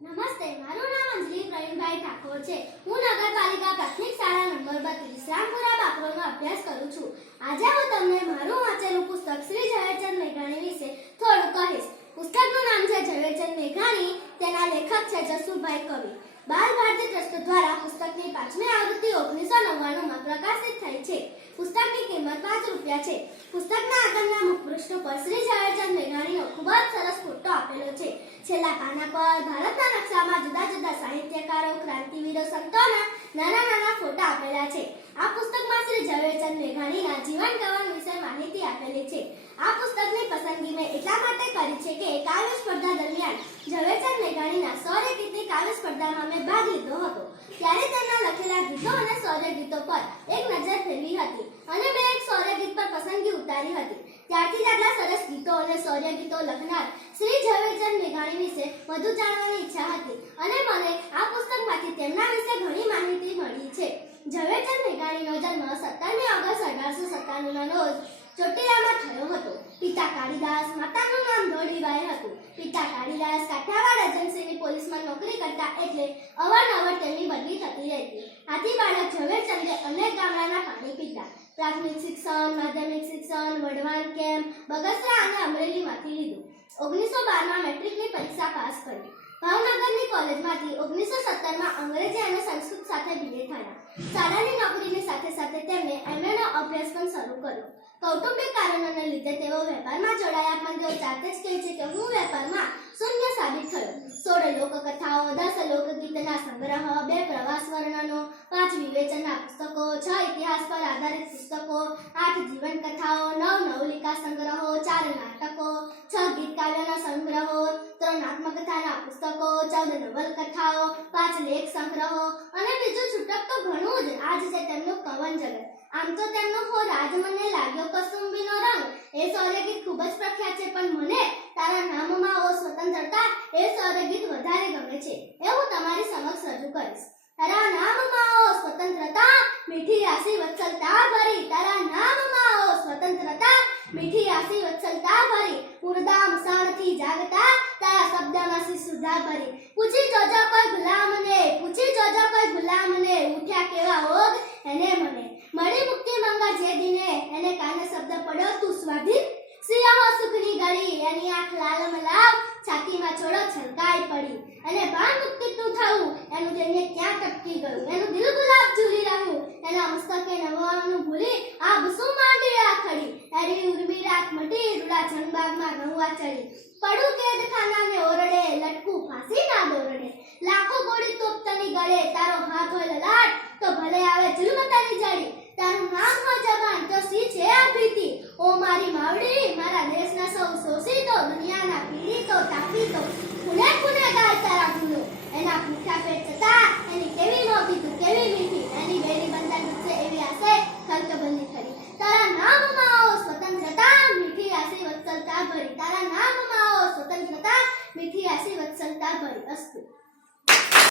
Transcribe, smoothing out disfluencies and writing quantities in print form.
નમસ્તે, મારું નામ અંજલિ પ્રવીણભાઈ ઠાકોર છે. હું નગરપાલિકા પ્રાથમિક શાળા નંબર 32 રામપુરા બાકરોનો અભ્યાસ કરું છું. આજે હું તમને મારું વાંચેલું પુસ્તક શ્રી ઝવેરચંદ મેઘાણી વિશે થોડું કહીશ. પુસ્તકનું નામ છે ઝવેરચંદ મેઘાણી. તેના લેખક છે જસુભાઈ કવિ. બાલ ભારતી ટ્રસ્ટ દ્વારા પુસ્તકની 5મી આવૃત્તિ 1999 માં પ્રકાશિત થઈ છે. પુસ્તકની કિંમત ₹5 છે. પુસ્તકના આગળના મુખપૃષ્ઠ પર શ્રી ઝવેરચંદ મેઘાણીનો ખૂબ જ સરસ ફોટો આપેલો છે. છેલ્લા પાના પર ભારતના નકશામાં જુદા જુદા સાહિત્યકારો, ક્રાંતિવીરો, સંતોના નાના નાના ફોટા આપેલા છે. આ પુસ્તકમાં શ્રી ઝવેરચંદ મેઘાણીના જીવન ગમન વિશે માહિતી આપેલી છે. આ પુસ્તકની પસંદગી મેં એટલા માટે કરી છે કે કાવ્ય સ્પર્ધા દરમિયાન ઝવેરચંદ મેઘાણીના શૌર્ય ગીતની કાવ્ય સ્પર્ધામાં મેં ભાગ લીધો હતો. ત્યારે તેના લખેલા ગીતો અને શૌર્ય ગીતો પર એક નજર ફેરવી હતી અને મેં એક શૌર્ય ગીત પર પસંદગી ઉતારી હતી. ત્યારથી જ આટલા સરસ ગીતો અને શૌર્ય ગીતો લખનાર શ્રી ઝવેરચંદ મેઘાણી વિશે વધુ જાણવાની ઈચ્છા હતી અને મને આ પુસ્તકમાંથી તેમના વિશે ઘણી માહિતી મળી છે. ઝવેરચંદ મેઘાણીનો જન્મ 17મી ઓગસ્ટ 1897 ના રોજ ચોટીલામાં થયો હતો. પિતા કાળીદાસ, માતાનું નામ ધોળીબાઈ હતું. પિતા કાળીદાસ કાઠિયાવાડ એજન્સીની પોલીસમાં નોકરી કરતા, એટલે અવારનવાર તેમની બદલી થતી રહેતી. આથી બાળક ઝવેરચંદે અનેક ગામડાના પાણી પીતા. પ્રાથમિક શિક્ષણ, માધ્યમિક શિક્ષણ વઢવાણ કેમ્પ, બગસરા અને અમરેલીમાંથી લીધું. 1912 માં મેટ્રિકની પરીક્ષા પાસ કરી. ભાવનગરની કોલેજમાંથી 1917 માં અંગ્રેજી અને સંસ્કૃત સાથે BA થયા. શાળાની નોકરીની સાથે સાથે તેમણે MA નો અભ્યાસ પણ શરૂ કર્યો. કૌટુંબિક કારણોને લીધે તેઓ વેપારમાં જોડાયા, પણ તેઓ જાતે જ કહે છે કે હું વેપારમાં શૂન્ય સાબિત થયો. 16 લોકકથાઓ, 10 લોકગીતના સંગ્રહ, 2 પ્રવાસ વર્ણનો, 5 વિવેચનના પુસ્તકો, 6 ઇતિહાસ પર આધારિત પુસ્તકો, 8 જીવન કથાઓ, 9 નવલિકા સંગ્રહો, 4 નાટકો, 6 ગીત કાવ્યના સંગ્રહો, 3 આત્મકથાના પુસ્તકો, 14 નવલકથાઓ, 5 લેખ સંગ્રહો અને બીજું છૂટક તો ઘણું જ. આજ છે તેમનું કવન જગત. આમ તો તેમનો હો રાજ મને લાગ્યો કસુંબીનો રંગ એ શૌર્ય ગીત ખૂબ જ પ્રખ્યાત છે, પણ મને તારા નામમાં ઓ સ્વતંત્રતા એ શૌર્ય ગીત વધારે ગમે છે. એ હું તમારી સમક્ષ રજૂ કરીશ. તારા નામમાં ઓ સ્વતંત્રતા, મીઠી રાશિ વત્સલતા ભરી. તારા નામમાં ઓ સ્વતંત્રતા, મીઠી રાશિ વત્સલતા ભરી. ઉર્દા મસાણથી જાગતા, તારા શબ્દમાં સી સુધા ભરી. પૂછી જોજો કોઈ ગુલામને, પૂછી જોજો કોઈ ગુલામને, ઉઠ્યા કેવા ઓગ એને મને. મળી મુક્તિ મંગા જે દિને, એને કાને શબ્દ પડ્યો તું સ્વાધીન. સિંહો સુખની ગળી, એની આંખ લાલ મલાવ, છાતીમાં છોડો છલકાઈ પડી. અને ભાન મુક્તિ તું થવું, એનું તેને ક્યાં ટપકી ગયું. એનું દિલ ગુલાબ ઝૂલી રહ્યું, એના મસ્તકે નવવાનું ભૂલી આ બસું માંડી રાખડી. એરી ઉર્મી રાત મટી, રૂડા જંગબાગમાં રંગવા ચડી. પડું કેદ ખાનાને ઓરડે, લટકું ફાંસીના દોરડે. લાખો ગોળી તોપ તની ગળે, તારો હાથ હોય લલાટ તો ભલે આવે જુલ્મ તની જડી. તારું નામ હોય જબાન તો સી છે આ ભીતિ. ઓ મારી માવડી, મારા દેશના સૌ શોષિતો, દુનિયાના પીડિતો, તાપીતો, ખૂણે ખૂણે ગાય તારા ગુનો. એના પૂઠા પેટ જતા, એની કેવી નોતી તું કેવી મીઠી. એની બેડી બંધન છે એવી આશે ખલકબંધી ખરી. તારા નામમાં ઓ સ્વતંત્રતા, મીઠી રાશિ વત્સલતા ભરી. તારા નામમાં ઓ સ્વતંત્રતા, મીઠી રાશિ વત્સલતા ભરી. અસ્તુ.